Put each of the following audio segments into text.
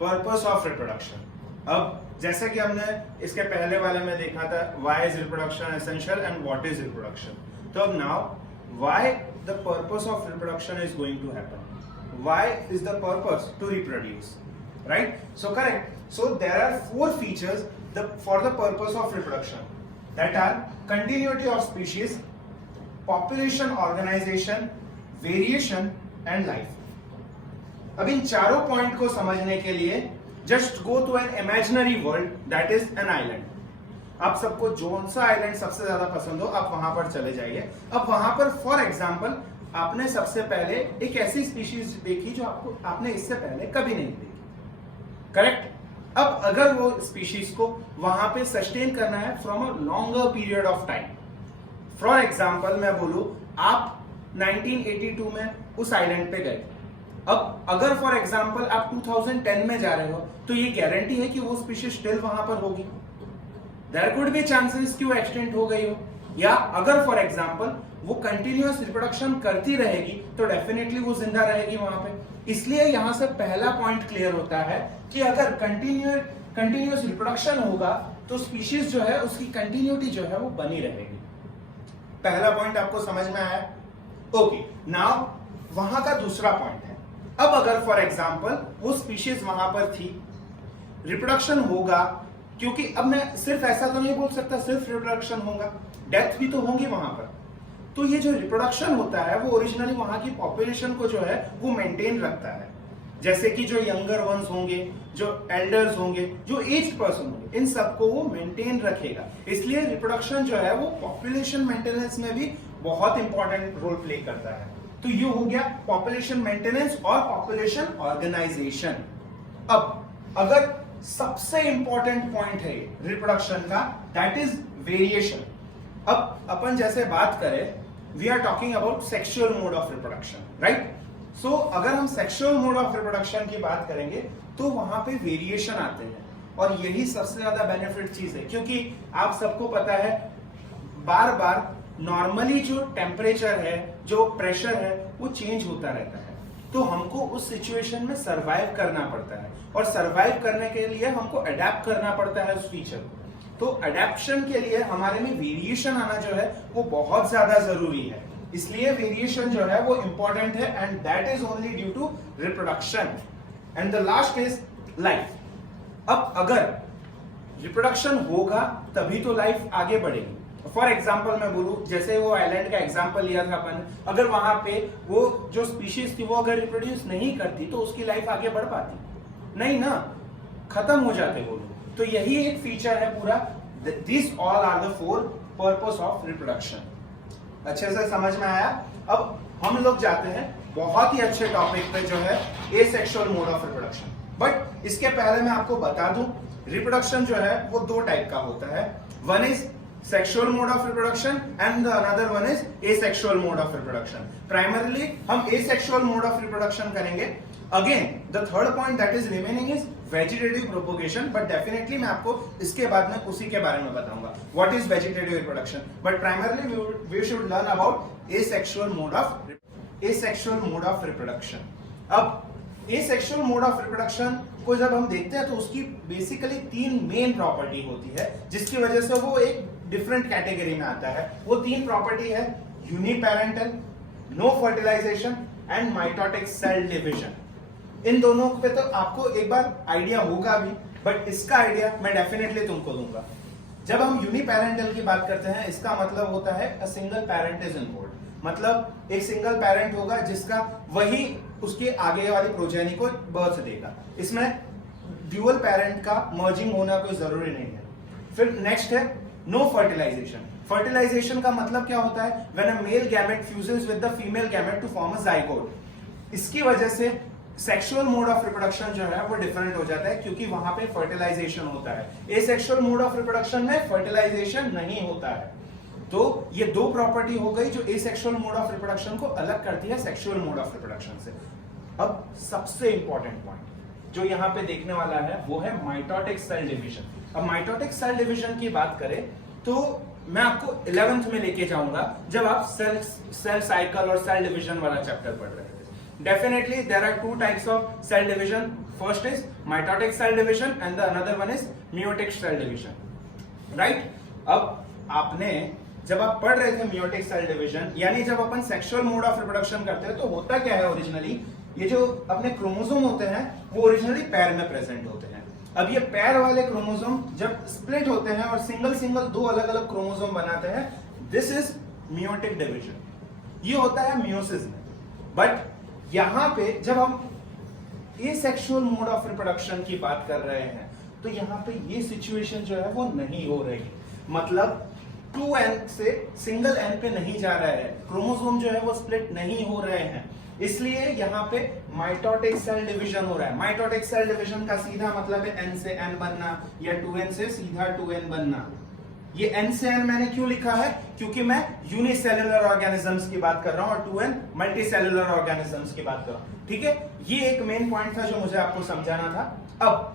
Purpose of reproduction. अब जैसे कि हमने इसके पहले वाले में देखा था why is reproduction essential and what is reproduction. तो अब now why the purpose of reproduction is going to happen, why is the purpose to reproduce, right? So correct. So there are 4 features for the purpose of reproduction, that are continuity of species, population organization, variation and life. अब इन चारों point को समझने के लिए just go to an imaginary world that is an island. आप सबको zone सा island सबसे ज्यादा पसंद हो आप वहां पर चले जाइए। अब वहां पर फॉर एग्जांपल आपने सबसे पहले एक ऐसी स्पीशीज देखी जो आपने इससे पहले कभी नहीं देखी, करेक्ट? अब अगर वो स्पीशीज को वहां पे सस्टेन करना है from a longer period of time, for example मैं बोलूं आप 1982 में उस आइलैंड पे गए। अब अगर फॉर एग्जांपल आप 2010 में जा रहे हो तो ये गारंटी है कि वो स्पीशीज स्टिल वहां पर होगी? देयर कुड बी चांसेस कि वो एक्सटेंट हो गई हो। या अगर फॉर एग्जांपल वो कंटिन्यूअस रिप्रोडक्शन करती रहेगी तो डेफिनेटली वो जिंदा रहेगी वहां पे। इसलिए यहां से पहला पॉइंट क्लियर होता है कि अगर कंटिन्यूअस रिप्रोडक्शन होगा तो स्पीशीज जो है उसकी कंटिन्यूटी जो है वो बनी रहेगी। पहला पॉइंट आपको समझ में आया? ओके, नाउ वहां का दूसरा पॉइंट है। अब अगर फॉर एग्जांपल वो स्पीशीज वहां पर थी, रिप्रोडक्शन होगा, क्योंकि अब मैं सिर्फ ऐसा तो नहीं बोल सकता सिर्फ रिप्रोडक्शन होगा, डेथ भी तो होंगी वहां पर। तो ये जो रिप्रोडक्शन होता है वो ओरिजिनली वहां की पॉपुलेशन को जो है वो मेंटेन रखता है। जैसे कि जो यंगर वंस होंगे, जो एल्डर्स होंगे, जो एज्ड पर्सन होंगे, इन सबको वो मेंटेन रखेगा। इसलिए रिप्रोडक्शन जो है वो पॉपुलेशन मेंटेनेंस में भी बहुत इंपॉर्टेंट रोल प्ले करता है। तो ये हो गया पॉपुलेशन मेंटेनेंस और पॉपुलेशन ऑर्गेनाइजेशन। अब अगर सबसे इंपॉर्टेंट पॉइंट है रिप्रोडक्शन का, दैट इज वेरिएशन। अब अपन जैसे बात करें, we are talking about sexual mode of reproduction, right? So अगर हम सेक्सुअल मोड ऑफ रिप्रोडक्शन की बात करेंगे तो वहां पे वेरिएशन आते हैं और यही सबसे ज्यादा बेनिफिट चीज है, क्योंकि आप सबको पता है बार बार नॉर्मली जो टेम्परेचर है, जो प्रेशर है, वो चेंज होता रहता है। तो हमको उस सिचुएशन में सरवाइव करना पड़ता है और सरवाइव करने के लिए हमको अडेप्ट करना पड़ता है उस फीचर को। तो अडेप्शन के लिए हमारे में वेरिएशन आना जो है वो बहुत ज्यादा जरूरी है। इसलिए वेरिएशन जो है वो इंपॉर्टेंट है and that is only due to reproduction. And the last is life. अब अगर रिप्रोडक्शन होगा तभी तो लाइफ आगे बढ़ेगी। फॉर एग्जाम्पल मैं बोलूं, जैसे वो आइलैंड का एग्जाम्पल लिया था अपन, अगर वहां पे वो जो स्पीशीज थी वो अगर रिप्रोड्यूस नहीं करती तो उसकी लाइफ आगे बढ़ पाती? नहीं ना, खत्म हो जाते वो लोग। तो यही एक फीचर है पूरा। This all are the 4 purpose of reproduction. अच्छे से समझ में आया? अब हम लोग जाते हैं बहुत ही अच्छे टॉपिक पे जो है asexual mode of reproduction. But इसके पहले मैं आपको बता दूं, रिप्रोडक्शन जो है वो 2 टाइप का होता है। One is sexual mode of reproduction and the another one is asexual mode of reproduction. Primarily हम asexual mode of reproduction करेंगे। Again the third point that is remaining is vegetative propagation, but definitely मैं आपको इसके बाद में उसी के बारे में बताऊंगा what is vegetative reproduction, but primarily we should learn about asexual mode of reproduction. अब एसेक्सुअल मोड ऑफ रिप्रोडक्शन को जब हम देखते हैं तो उसकी बेसिकली 3 मेन प्रॉपर्टी होती है जिसकी वजह से वो एक डिफरेंट कैटेगरी में आता है। वो 3 प्रॉपर्टी है uniparental, no fertilisation and mitotic cell division. इन दोनों पे तो आपको एक बार आइडिया होगा भी, बट इसका आइडिया मैं डेफिनेटली तुमको दूंगा। जब हम यूनिपेरेंटल की बात करते हैं इसका मतलब होता है a single parent is involved, मतलब एक सिंगल पेरेंट होगा जिसका वही उसके आगे वाली प्रोजेनी को बर्थ देगा। इसमें ड्यूअल पेरेंट का मर्जिंग होना कोई जरूरी नहीं है। फिर नेक्स्ट है नो फर्टिलाइजेशन। फर्टिलाइजेशन का मतलब क्या होता है? When a male gamete fuses with the female gamete to form a zygote. इसकी वजह से सेक्सुअल मोड ऑफ रिप्रोडक्शन जो है वो डिफरेंट हो जाता है क्योंकि वहां पे फर्टिलाइजेशन होता है। एसेक्सुअल मोड ऑफ रिप्रोडक्शन में फर्टिलाइजेशन नहीं होता है। तो ये 2 प्रॉपर्टी हो गई जो एसेक्सुअल मोड ऑफ रिप्रोडक्शन को अलग करती है सेक्सुअल मोड ऑफ रिप्रोडक्शन से। अब सबसे इंपॉर्टेंट पॉइंट जो यहाँ पे देखने वाला है वो है माइटोटिक सेल डिवीजन। अब माइटोटिक सेल डिवीजन की बात करें तो मैं आपको 11th में लेके जाऊंगा जब आप सेल साइकिल और सेल डिवीजन वाला चैप्टर पढ़ रहे थे। Definitely there are 2 types of cell division. First is mitotic cell division and the another one is meiotic cell division. Right? अब आपने जब आप पढ़ रहे थे meiotic cell division, यानी जब अपन सेक्सुअल मोड ऑफ रिप्रोडक्शन करते हैं तो होता क्या है ओरिजिनली, ये जो अपने क्रोमोसोम होते हैं वो ओरिजिनली पैर में प्रेजेंट होते हैं। अब ये पैर वाले क्रोमोसोम जब स्प्लिट होते हैं और सिंगल सिंगल दो अलग अलग क्रोमोसोम बनाते हैं, दिस इज meiotic डिवीजन। ये होता है मियोसिस में। बट यहां पे जब हम एसेक्सुअल मोड ऑफ रिप्रोडक्शन की बात कर रहे हैं तो यहां पे ये सिचुएशन जो है वो नहीं हो रही, मतलब 2n से सिंगल n पे नहीं जा रहा है, क्रोमोसोम जो है वो स्प्लिट नहीं हो रहे हैं, इसलिए यहां पे माइटोटिक सेल डिवीजन हो रहा है। माइटोटिक सेल डिवीजन का सीधा मतलब है n से n बनना या 2n से सीधा 2n बनना। ये n से n मैंने क्यों लिखा है, क्योंकि मैं यूनिसेलुलर ऑर्गेनिजम्स की बात कर रहा हूं और 2n मल्टीसेलुलर ऑर्गेनिजम्स की बात कर रहा हूं। ठीक है, ये एक मेन पॉइंट था जो मुझे आपको समझाना था। अब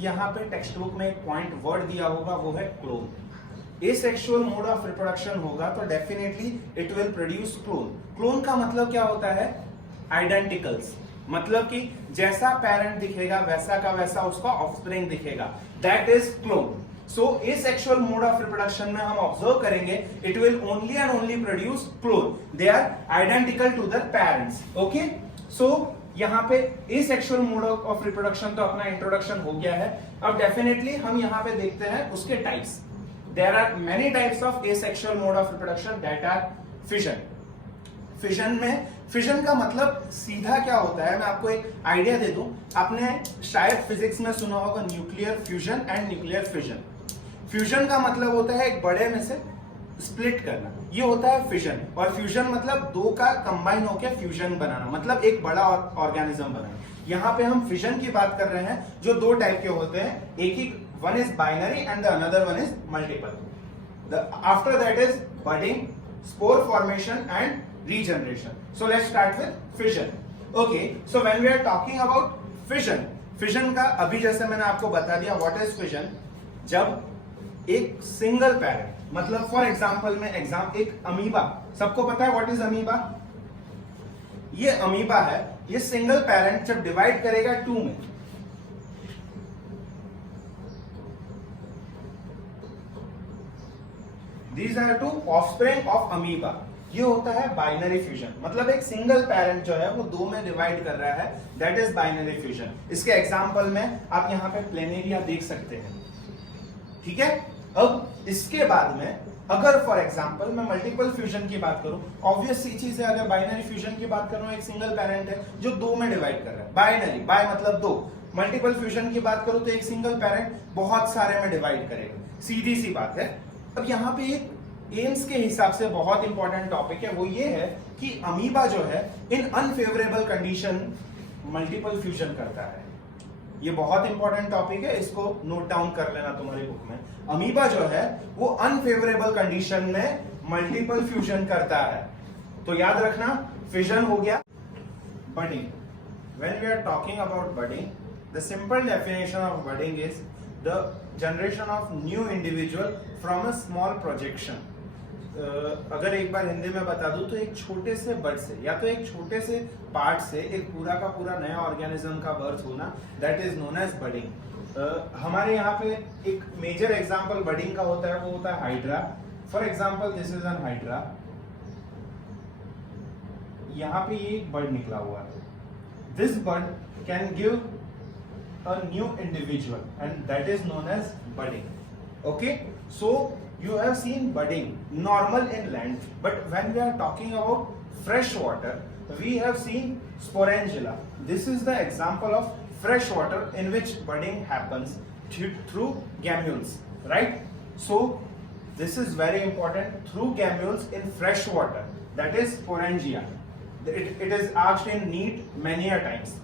यहां पे टेक्स्ट बुक में एक पॉइंट वर्ड दिया होगा, वो है clone. Asexual mode of reproduction होगा तो definitely it will produce clone. Clone का मतलब क्या होता है, आइडेंटिकल्स, मतलब कि जैसा पेरेंट दिखेगा वैसा का वैसा उसका ऑफस्प्रिंग दिखेगा, that is clone. So asexual mode of reproduction में हम ऑब्जर्व करेंगे it will only and only produce clone, they are identical to their parents. Okay, so यहाँ पे asexual mode of reproduction तो अपना इंट्रोडक्शन हो गया है। अब डेफिनेटली हम यहाँ पे देखते हैं उसके types. There are many types of asexual mode of reproduction that are fission. Fission में, फिजन का मतलब सीधा क्या होता है, मैं आपको एक आइडिया दे दूं। आपने शायद फिजिक्स में सुना होगा nuclear fusion and nuclear fission. Fusion का मतलब होता है एक बड़े में से स्प्लिट करना, ये होता है फिजन। और फ्यूजन मतलब दो का कंबाइन होकर फ्यूजन बनाना, मतलब एक बड़ा ऑर्गेनिज्म बनाना। यहाँ पे हम फिजन की बात कर रहे हैं जो दो टाइप के होते हैं, एक ही, one is binary and the another one is multiple. After that is budding, spore formation and regeneration. So let's start with fission. Okay, so when we are talking about fission, fission का अभी जैसे मैंने आपको बता दिया what is fission, जब एक single parent, मतलब फॉर एग्जांपल में एक अमीबा, सबको पता है what is अमीबा, ये अमीबा है, ये सिंगल पैरेंट जब डिवाइड करेगा 2 में, these are two offspring of amoeba, ये होता है बाइनरी फ्यूजन, मतलब एक सिंगल पेरेंट जो है वो दो में डिवाइड कर रहा है, दैट इज बाइनरी फ्यूजन। इसके एग्जांपल में आप यहाँ पे प्लेनेरिया देख सकते हैं। ठीक है, अब इसके बाद में अगर फॉर एग्जांपल मैं मल्टीपल फ्यूजन की बात करूं, ऑब्वियस सी चीज है, अगर बाइनरी फ्यूजन की बात करूं, एक सिंगल पेरेंट है जो दो में डिवाइड कर रहा है, बाइनरी, बाय मतलब दो। मल्टीपल फ्यूजन की बात करूं तो एक सिंगल पेरेंट बहुत सारे में डिवाइड करेगा, सीधी सी बात है। अब यहाँ पे एक एम्स के हिसाब से बहुत इंपॉर्टेंट टॉपिक है, वो ये है कि अमीबा जो है इन अनफेवरेबल कंडीशन मल्टीपल फ्यूजन करता है। ये बहुत इंपॉर्टेंट टॉपिक है, इसको नोट डाउन कर लेना तुम्हारी बुक में। अमीबा जो है वो अनफेवरेबल कंडीशन में मल्टीपल फ्यूजन करता है। तो याद रखना, फिजन हो गया। Budding, when we are talking about budding, the simple definition of budding is the generation of new individual from a small projection. अगर एक बार हिंदी में बता दूं तो एक छोटे से बर्ड से या तो एक छोटे से पार्ट से एक पूरा का पूरा नया ऑर्गेनिज्म का बर्थ होना, that is known as budding. हमारे यहाँ पे एक मेजर एग्जांपल बडिंग का होता है, वो होता है hydra. For example this is an hydra, यहाँ पे ये एक बर्ड निकला हुआ है। This bird can give a new individual and that is known as budding. Okay, so you have seen budding normal in land, but when we are talking about fresh water, we have seen sporangula. This is the example of fresh water in which budding happens through gammules, right? So this is very important, through gammules in fresh water, that is sporangia. It is asked in NEET many a times,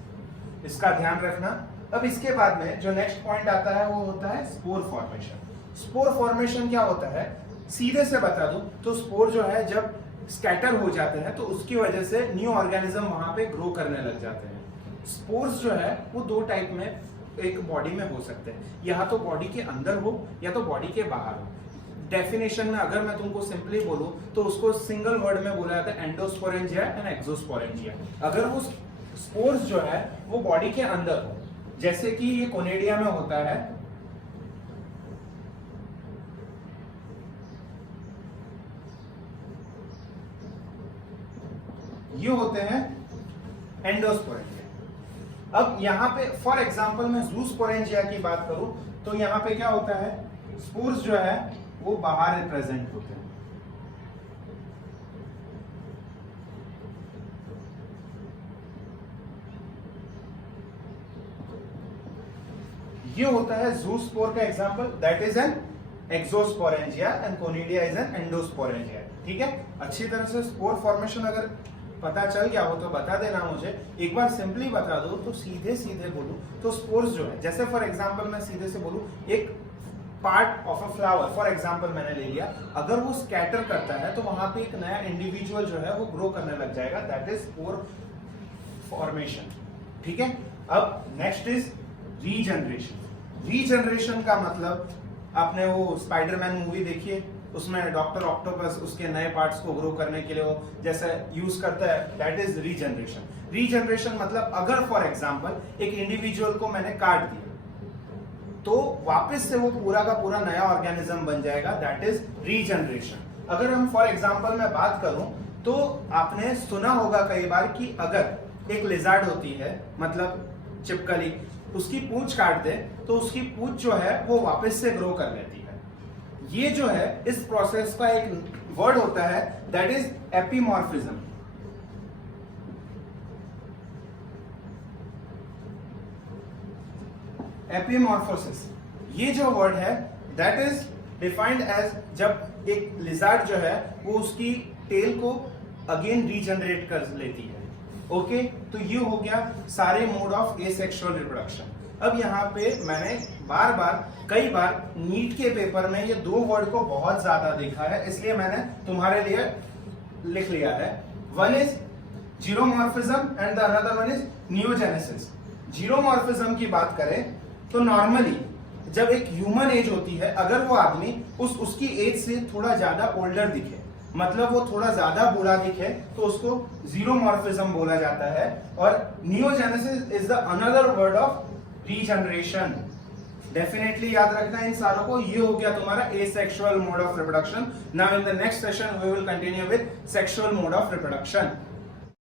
इसका ध्यान रखना। अब इसके बाद में जो next point आता है वो होता है स्पोर फॉर्मेशन। स्पोर फॉर्मेशन क्या होता है, सीधे से बता दूं तो स्पोर जो है जब स्कैटर हो जाते हैं तो उसकी वजह से न्यू ऑर्गेनिज्म वहां पे ग्रो करने लग जाते हैं। स्पोर्स जो है वो दो टाइप में एक बॉडी में हो सकते हैं, या तो बॉडी के अंदर हो या तो बॉडी के बाहर हो। डेफिनेशन में अगर मैं तुमको सिंपली बोलूं तो उसको सिंगल वर्ड में बोला जाता है एंडोस्पोरेंजिया एंड एक्सोस्पोरेंजिया। अगर वो स्पोर्स जो है वो बॉडी के अंदर हो, जैसे कि ये कोनेडिया में होता है, ये होते हैं एंडोस्पोरेंजिया। अब यहां पे फॉर एग्जांपल मैं ज़ूस्पोरेंजिया की बात करूं तो यहां पे क्या होता है, स्पोर्स जो है वो बाहर रिप्रेजेंट होते हैं। ये होता है ज़ूस्पोर का example, that is an exosporangia and conidia is an endosporangia. ठीक है, अच्छी तरह से स्पोर फॉर्मेशन अगर पता चल गया हो तो बता देना मुझे। एक बार सिंपली बता दो तो सीधे सीधे बोलूं तो स्पोर्स जो है, जैसे फॉर एग्जांपल मैं सीधे से बोलूं, एक part of a flower for example मैंने ले लिया, अगर वो स्कैटर करता है तो वहां पे एक नया इंडिविजुअल जो है वो ग्रो करने लग जाएगा, दैट इज स्पोर फॉर्मेशन। ठीक है, अब नेक्स्ट इज रीजनरेशन। रीजनरेशन का मतलब, आपने वो स्पाइडरमैन मूवी देखी है, उसमें डॉक्टर ऑक्टोपस उसके नए पार्ट्स को ग्रो करने के लिए वो जैसा यूज करता है, दैट इज रीजनरेशन। रीजनरेशन मतलब अगर फॉर एग्जांपल एक इंडिविजुअल को मैंने काट दिया तो वापस से वो पूरा का पूरा नया ऑर्गेनिज्म बन जाएगा, दैट इज रीजनरेशन। अगर हम फॉर एग्जांपल मैं बात करूं तो आपने सुना होगा कई बार कि अगर एक लिजार्ड होती है, मतलब चिपकली, उसकी पूंछ काट दे तो उसकी पूंछ जो है वो वापस से ग्रो कर लेती है। ये जो है इस प्रोसेस का एक वर्ड होता है, दैट इज एपीमॉर्फिज्म। एपीमॉर्फोसिस, ये जो वर्ड है दैट इज डिफाइंड एज जब एक लिजार्ड जो है वो उसकी टेल को अगेन रीजनरेट कर लेती है। ओके, तो ये हो गया सारे मोड ऑफ एसेक्सुअल रिप्रोडक्शन। अब यहाँ पे मैंने बार बार कई बार नीट के पेपर में ये दो वर्ड को बहुत ज्यादा देखा है, इसलिए मैंने तुम्हारे लिए लिख लिया है। One is xeromorphism and the another one is neogenesis. Xeromorphism की बात करें तो नॉर्मली जब एक ह्यूमन एज होती है, अगर वो आदमी उसकी एज से थोड़ा ज्यादा ओल्डर दिखे, मतलब वो थोड़ा ज्यादा बूढ़ा दिखे, तो उसको जीरोमॉर्फिज्म बोला जाता है। और neogenesis is the another word of regeneration. Definitely याद रखना इन सारों को। ये हो गया तुम्हारा asexual mode of reproduction. Now in the next session we will continue with sexual mode of reproduction.